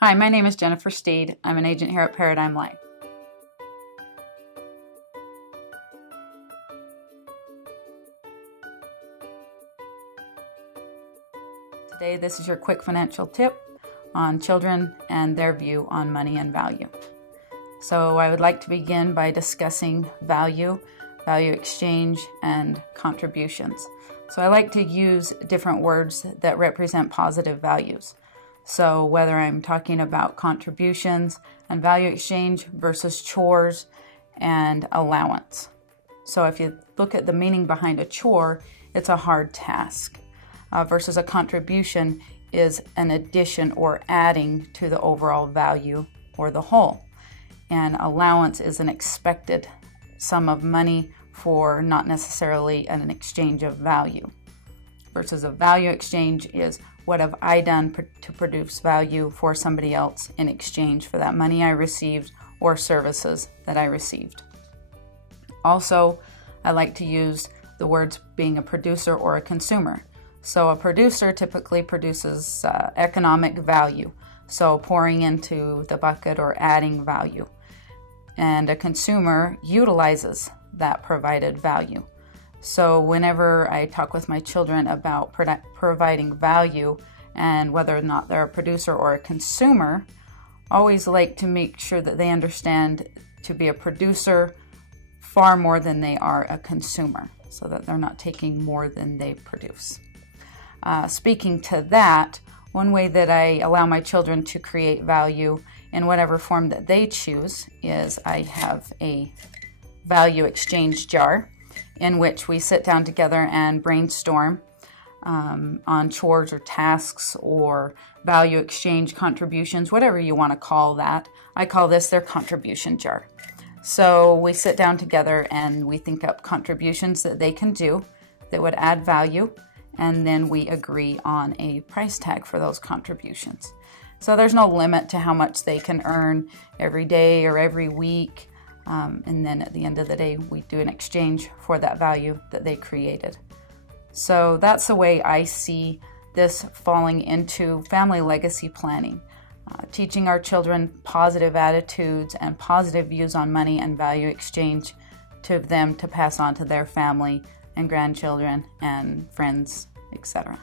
Hi, my name is Jennie Steed. I'm an agent here at Paradigm Life. Today, this is your quick financial tip on children and their view on money and value. So I would like to begin by discussing value exchange, and contributions. So I like to use different words that represent positive values. So whether I'm talking about contributions and value exchange versus chores and allowance. So if you look at the meaning behind a chore, it's a hard task versus a contribution is an addition or adding to the overall value or the whole. And allowance is an expected sum of money for not necessarily an exchange of value. Versus a value exchange is what have I done to produce value for somebody else in exchange for that money I received or services that I received. Also, I like to use the words being a producer or a consumer. So a producer typically produces economic value, so pouring into the bucket or adding value. And a consumer utilizes that provided value. So whenever I talk with my children about providing value and whether or not they're a producer or a consumer, I always like to make sure that they understand to be a producer far more than they are a consumer, so that they're not taking more than they produce. Speaking to that, one way that I allow my children to create value in whatever form that they choose is I have a value exchange jar in which we sit down together and brainstorm on chores or tasks or value exchange contributions, whatever you want to call that. I call this their contribution jar. So we sit down together and we think up contributions that they can do that would add value, and then we agree on a price tag for those contributions. So there's no limit to how much they can earn every day or every week. And then at the end of the day, we do an exchange for that value that they created. So that's the way I see this falling into family legacy planning, teaching our children positive attitudes and positive views on money and value exchange to them to pass on to their family and grandchildren and friends, etc.